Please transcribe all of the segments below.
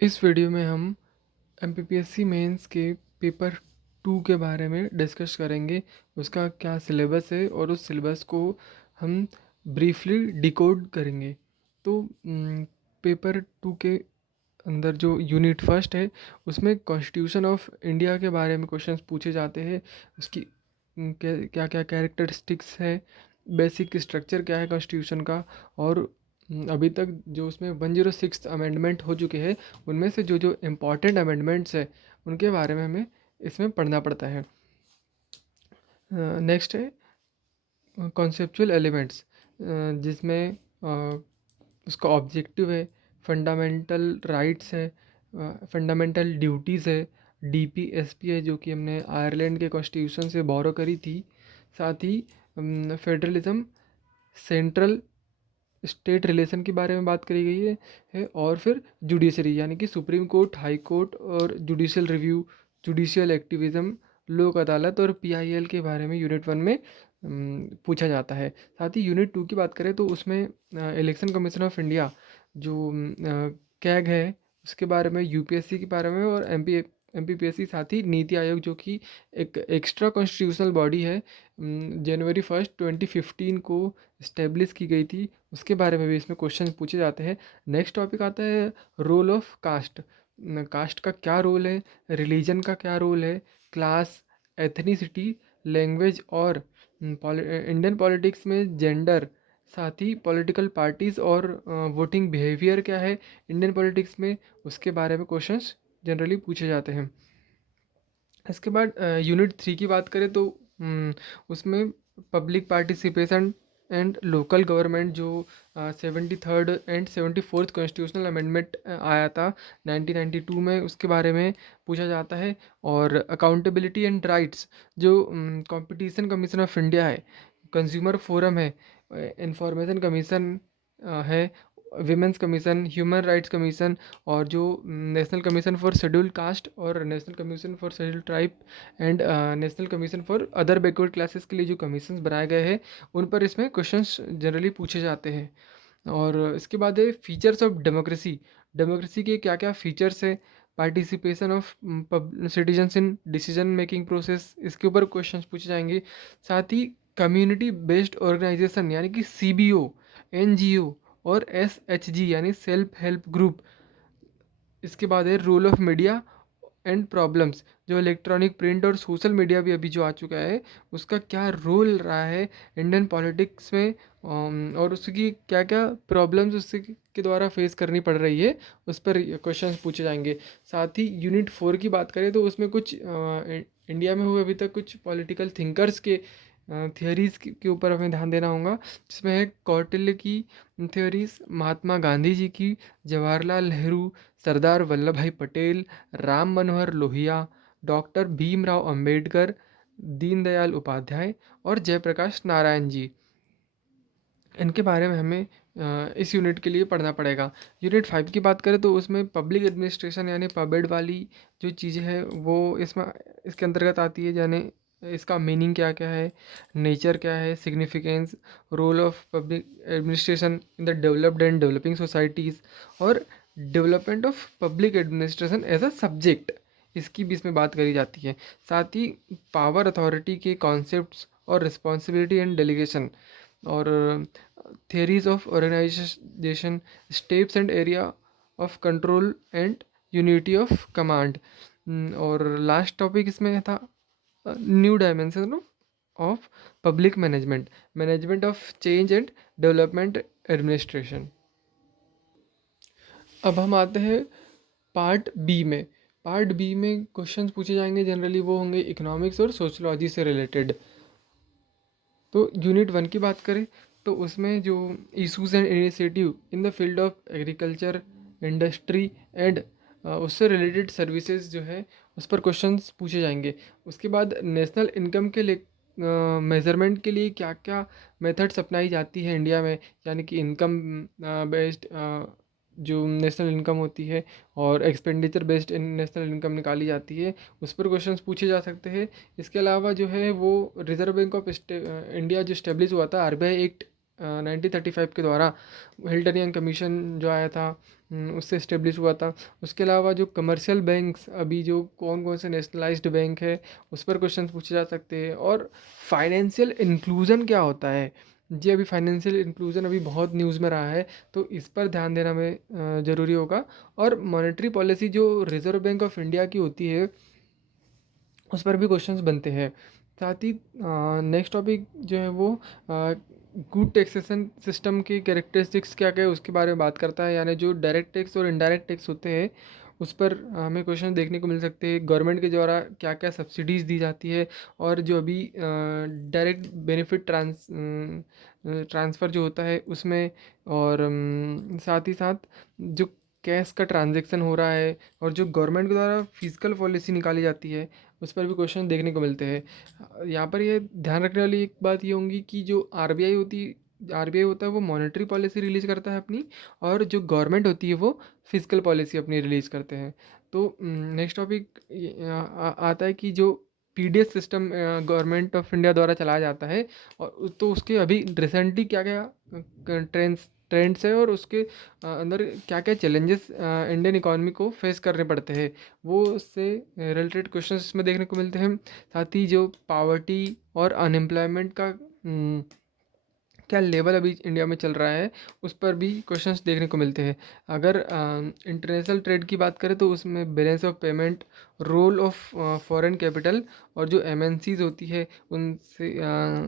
इस वीडियो में हम एमपीपीएससी मेंस के पेपर 2 के बारे में डिस्कस करेंगे। उसका क्या सिलेबस है और उस सिलेबस को हम ब्रीफली डिकोड करेंगे। तो पेपर 2 के अंदर जो यूनिट फर्स्ट है उसमें कॉन्स्टिट्यूशन ऑफ इंडिया के बारे में क्वेश्चंस पूछे जाते हैं। उसकी क्या क्या कैरेक्टरिस्टिक्स है, बेसिक स्ट्रक्चर क्या है कॉन्स्टिट्यूशन का, और अभी तक जो उसमें 106 अमेंडमेंट हो चुके हैं उनमें से जो जो इम्पॉर्टेंट अमेंडमेंट्स है उनके बारे में हमें इसमें पढ़ना पड़ता है। नेक्स्ट है कॉन्सेप्चुअल एलिमेंट्स, जिसमें उसका ऑब्जेक्टिव है, फंडामेंटल राइट्स है, फंडामेंटल ड्यूटीज़ है, डीपीएसपी है जो कि हमने आयरलैंड के कॉन्स्टिट्यूशन से बोरो करी थी। साथ ही फेडरलिज्म, सेंट्रल स्टेट रिलेशन के बारे में बात करी गई है और फिर जुडिशरी यानी कि सुप्रीम कोर्ट, हाई कोर्ट और जुडिशियल रिव्यू, जुडिशियल एक्टिविज़म, लोक अदालत और पीआईएल के बारे में यूनिट 1 में पूछा जाता है। साथ ही यूनिट 2 की बात करें तो उसमें इलेक्शन कमीशन ऑफ इंडिया जो कैग है उसके बारे में, यूपीएससी के बारे में और एमपीपीएससी, साथ ही नीति आयोग जो कि एक एक्स्ट्रा कॉन्स्टिट्यूशनल बॉडी है, जनवरी 1 2015 को इस्टेब्लिश की गई थी, उसके बारे में भी इसमें क्वेश्चन पूछे जाते हैं। नेक्स्ट टॉपिक आता है रोल ऑफ कास्ट। कास्ट का क्या रोल है, रिलीजन का क्या रोल है, क्लास, एथनिसिटी, लैंग्वेज और इंडियन पॉलिटिक्स में जेंडर, साथ ही पॉलिटिकल पार्टीज़ और वोटिंग बिहेवियर क्या है इंडियन पॉलिटिक्स में, उसके बारे में क्वेश्चंस जनरली पूछे जाते हैं। इसके बाद यूनिट 3 की बात करें तो उसमें public participation and local government जो 73rd and 74th constitutional amendment आया था 1992 में, उसके बारे में पूछा जाता है। और अकाउंटेबिलिटी एंड राइट्स जो कंपटीशन कमीशन ऑफ इंडिया है, कंज्यूमर फोरम है, इंफॉर्मेशन कमीशन है, women's commission, human rights commission और जो national commission for scheduled caste और national commission for scheduled tribe and national commission for other backward classes के लिए जो कमीशंस बनाए गए हैं उन पर इसमें क्वेश्चंस जनरली पूछे जाते हैं। और इसके बाद है फीचर्स ऑफ डेमोक्रेसी। डेमोक्रेसी के क्या क्या फीचर्स है, participation of citizens in decision making process, इसके ऊपर क्वेश्चंस पूछे जाएंगे। साथ ही कम्युनिटी बेस्ड ऑर्गेनाइजेशन यानी कि सीबीओ, एनजीओ और एसएचजी यानी सेल्फ हेल्प ग्रुप। इसके बाद है role of media and problems, जो इलेक्ट्रॉनिक प्रिंट और सोशल मीडिया भी अभी जो आ चुका है उसका क्या रोल रहा है इंडियन पॉलिटिक्स में, और उसकी क्या क्या प्रॉब्लम्स उससे के द्वारा फेस करनी पड़ रही है, उस पर क्वेश्चंस पूछे जाएंगे। साथ ही यूनिट 4 की बात करें तो उसमें कुछ इंडिया में हुए अभी तक कुछ पॉलिटिकल थिंकर्स के थियोरीज के ऊपर हमें ध्यान देना होगा, जिसमें है कौटिल्य की थ्योरीज, महात्मा गांधी जी की, जवाहरलाल नेहरू, सरदार वल्लभ भाई पटेल, राम मनोहर लोहिया, डॉक्टर भीमराव अंबेडकर, दीनदयाल उपाध्याय और जयप्रकाश नारायण जी। इनके बारे में हमें इस यूनिट के लिए पढ़ना पड़ेगा। यूनिट 5 की बात करें तो उसमें पब्लिक एडमिनिस्ट्रेशन यानी पबेड वाली जो चीज़ें हैं वो इसमें इसके अंतर्गत आती है, यानी इसका मीनिंग क्या क्या है, नेचर क्या है, significance, role of public administration in the developed and developing societies और development of public administration as a subject, इसकी भी इसमें बात करी जाती है। साथ ही पावर अथॉरिटी के कॉन्सेप्ट्स और रिस्पॉन्सिबिलिटी एंड डेलीगेशन और theories of organization, steps and area of control and unity of command। और लास्ट टॉपिक इसमें था new dimension of public management, management of change and development administration. अब हम आते हैं पार्ट बी में। पार्ट बी में क्वेश्चंस पूछे जाएंगे जनरली वो होंगे इकोनॉमिक्स और सोशलॉजी से रिलेटेड। तो यूनिट 1 की बात करें तो उसमें जो issues and initiative in the field of agriculture, industry and उससे रिलेटेड सर्विसेज जो है उस पर क्वेश्चंस पूछे जाएंगे। उसके बाद नेशनल इनकम के लिए मेज़रमेंट के लिए क्या क्या मेथड्स अपनाई जाती है इंडिया में, यानी कि इनकम बेस्ड जो नेशनल इनकम होती है और एक्सपेंडिचर बेस्ड नेशनल इनकम निकाली जाती है, उस पर क्वेश्चंस पूछे जा सकते हैं। इसके अलावा जो है वो रिजर्व बैंक ऑफ इंडिया जो स्टेब्लिश हुआ था, आरबीआई एक्ट 1935 के द्वारा हिल्टन यंग कमीशन जो आया था, उससे इस्टेब्लिश हुआ था। उसके अलावा जो कमर्शियल बैंक्स, अभी जो कौन कौन से नेशनलाइज्ड बैंक है उस पर क्वेश्चन पूछे जा सकते हैं। और फाइनेंशियल इंक्लूजन क्या होता है, जी अभी फाइनेंशियल इंक्लूजन अभी बहुत न्यूज़ में रहा है, तो इस पर ध्यान देना में ज़रूरी होगा। और मॉनेटरी पॉलिसी जो रिजर्व बैंक ऑफ इंडिया की होती है उस पर भी क्वेश्चंस बनते हैं। साथ ही नेक्स्ट टॉपिक जो है वो गुड टैक्सेशन सिस्टम की कैरेक्टरिस्टिक्स क्या क्या है उसके बारे में बात करता है, यानी जो डायरेक्ट टैक्स और इनडायरेक्ट टैक्स होते हैं उस पर हमें क्वेश्चन देखने को मिल सकते हैं। गवर्नमेंट के द्वारा क्या क्या सब्सिडीज़ दी जाती है, और जो अभी डायरेक्ट बेनिफिट ट्रांसफ़र जो होता है उसमें, और साथ ही साथ जो कैश का ट्रांजैक्शन हो रहा है, और जो गवर्नमेंट के द्वारा फिजिकल पॉलिसी निकाली जाती है उस पर भी क्वेश्चन देखने को मिलते हैं। यहाँ पर ये ध्यान रखने वाली एक बात ये होंगी कि जो आरबीआई होता है वो मॉनेटरी पॉलिसी रिलीज़ करता है अपनी, और जो गवर्नमेंट होती है वो फिजिकल पॉलिसी अपनी रिलीज़ करते हैं। तो नेक्स्ट टॉपिक आता है कि जो PDS system government of India द्वारा चलाया जाता है, और तो उसके अभी रिसेंटली क्या क्या ट्रेंड्स है, और उसके अंदर क्या क्या चैलेंजेस इंडियन इकॉनमी को फेस करने पड़ते हैं, वो उससे रिलेटेड क्वेश्चंस इसमें देखने को मिलते हैं। साथ ही जो पावर्टी और अनएम्प्लॉयमेंट का क्या लेवल अभी इंडिया में चल रहा है उस पर भी क्वेश्चंस देखने को मिलते हैं। अगर इंटरनेशनल ट्रेड की बात करें तो उसमें balance of payment, role of foreign capital, और जो एमएनसीज होती है उनसे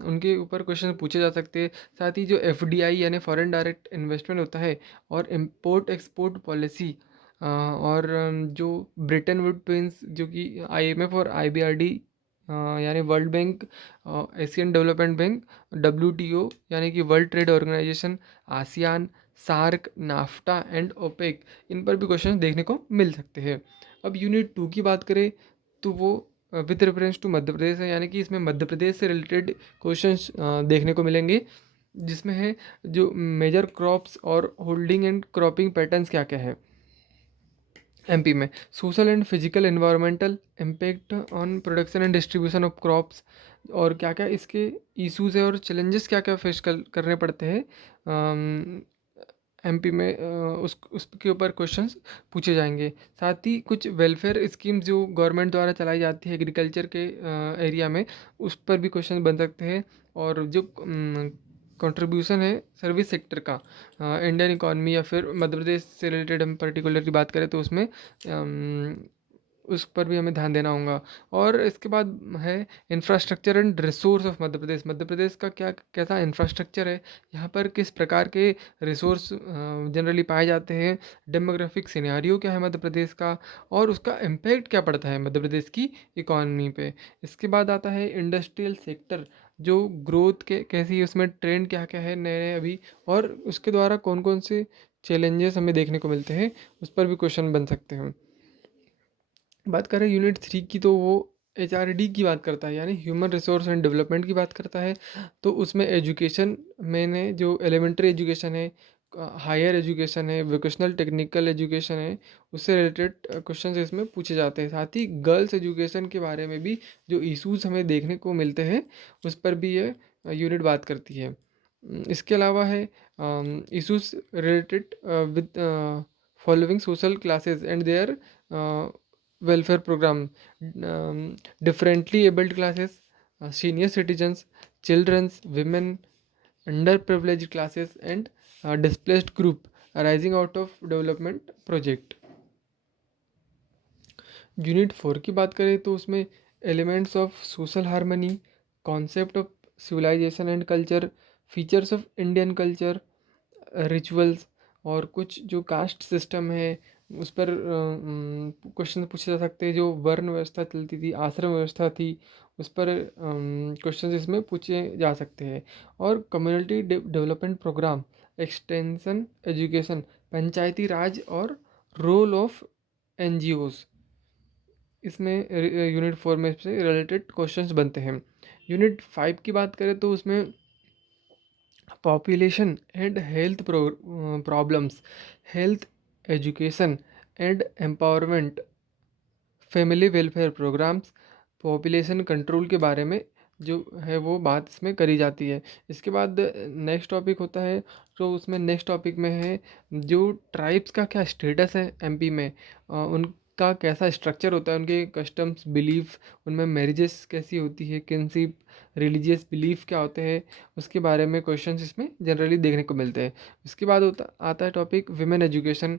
उनके ऊपर क्वेश्चन पूछे जा सकते हैं। साथ ही जो एफडीआई यानी फॉरेन डायरेक्ट इन्वेस्टमेंट होता है, और इम्पोर्ट एक्सपोर्ट पॉलिसी, और जो ब्रिटेन वुड ट्विंस जो कि आईएमएफ और आईबीआरडी यानी world bank, Asian development bank, WTO यानी कि world trade organisation, ASEAN, SAARC, NAFTA and OPEC, इन पर भी क्वेश्चन देखने को मिल सकते हैं। अब यूनिट 2 की बात करें तो वो with reference to Madhya Pradesh है, यानी कि इसमें मध्य प्रदेश से रिलेटेड क्वेश्चंस देखने को मिलेंगे, जिसमें है जो मेजर क्रॉप्स और होल्डिंग एंड क्रॉपिंग पैटर्न्स क्या क्या है एमपी में, social and physical environmental impact on production and distribution of crops, और क्या क्या इसके इश्यूज है और चैलेंजेस क्या क्या फेस करने पड़ते हैं एमपी में, उसके ऊपर क्वेश्चंस पूछे जाएंगे। साथ ही कुछ वेलफेयर स्कीम्स जो गवर्नमेंट द्वारा चलाई जाती है एग्रीकल्चर के एरिया में, उस पर भी क्वेश्चन बन सकते हैं। और जो कंट्रीब्यूशन है सर्विस सेक्टर का इंडियन इकॉनमी या फिर मध्य प्रदेश से रिलेटेड हम पर्टिकुलरली बात करें तो उसमें उस पर भी हमें ध्यान देना होगा। और इसके बाद है infrastructure and resource of Madhya Pradesh, Madhya Pradesh का क्या कैसा इंफ्रास्ट्रक्चर है, यहाँ पर किस प्रकार के रिसोर्स जनरली पाए जाते हैं, डेमोग्राफिक सिनेरियो क्या है मध्य प्रदेश का, और उसका इम्पैक्ट क्या पड़ता है मध्य प्रदेश की इकॉनमी पे। इसके बाद आता है इंडस्ट्रियल सेक्टर, जो ग्रोथ के कैसी है, उसमें ट्रेंड क्या क्या है नए नए अभी, और उसके द्वारा कौन कौन से चैलेंजेस हमें देखने को मिलते हैं उस पर भी क्वेश्चन बन सकते हैं। बात करें यूनिट 3 की तो वो एचआरडी की बात करता है, यानी ह्यूमन रिसोर्स एंड डेवलपमेंट की बात करता है। तो उसमें एजुकेशन मैंने जो एलिमेंट्री एजुकेशन है, हायर एजुकेशन है, वोकेशनल टेक्निकल एजुकेशन है, उससे रिलेटेड क्वेश्चन इसमें पूछे जाते हैं। साथ ही गर्ल्स एजुकेशन के बारे में भी जो इश्यूज हमें देखने को मिलते हैं उस पर भी ये यूनिट बात करती है। इसके अलावा है issues related with following social classes and there welfare program, differently abled classes, senior citizens, children's, women, underprivileged classes and displaced group arising out of development project। Unit 4 की बात करें तो उसमें elements of social harmony, concept of civilisation and culture, features of Indian culture, rituals, और कुछ जो caste system है उस पर क्वेश्चन पूछे जा सकते हैं। जो वर्ण व्यवस्था चलती थी, आश्रम व्यवस्था थी, उस पर क्वेश्चन इसमें पूछे जा सकते हैं। और community development programme, extension education, Panchayati Raj और रोल ऑफ एनजीओज, इसमें यूनिट 4 में से रिलेटेड क्वेश्चंस बनते हैं। यूनिट 5 की बात करें तो उसमें population and health problems, health, education and empowerment, family welfare programmes, population control के बारे में जो है वो बात इसमें करी जाती है। इसके बाद नेक्स्ट टॉपिक होता है, तो उसमें नेक्स्ट टॉपिक में है जो ट्राइब्स का क्या स्टेटस है एमपी में, उनका कैसा स्ट्रक्चर होता है, उनके कस्टम्स, बिलीफ, उनमें मैरिजेस कैसी होती है, किनसी रिलीजियस बिलीफ क्या होते हैं, उसके बारे में क्वेश्चंस इसमें जनरली देखने को मिलते हैं। इसके बाद होता आता है topic women education,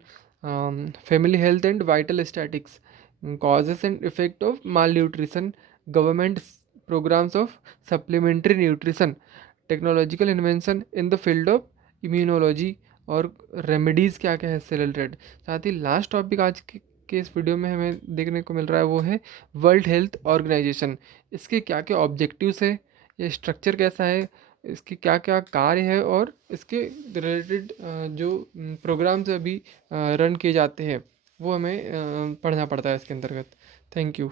family health and vital statics, causes and effect of mall nutrition, government programs of supplementary nutrition, technological invention in the field of immunology, और रेमेडीज़ क्या क्या है इससे रिलेटेड। साथ ही लास्ट टॉपिक आज के इस वीडियो में हमें देखने को मिल रहा है वो है वर्ल्ड हेल्थ ऑर्गेनाइजेशन। इसके क्या क्या ऑब्जेक्टिव्स है, ये स्ट्रक्चर कैसा है, इसके क्या क्या कार्य है, और इसके रिलेटेड जो प्रोग्राम्स अभी रन किए जाते हैं वो हमें पढ़ना पड़ता है इसके अंतर्गत। Thank you.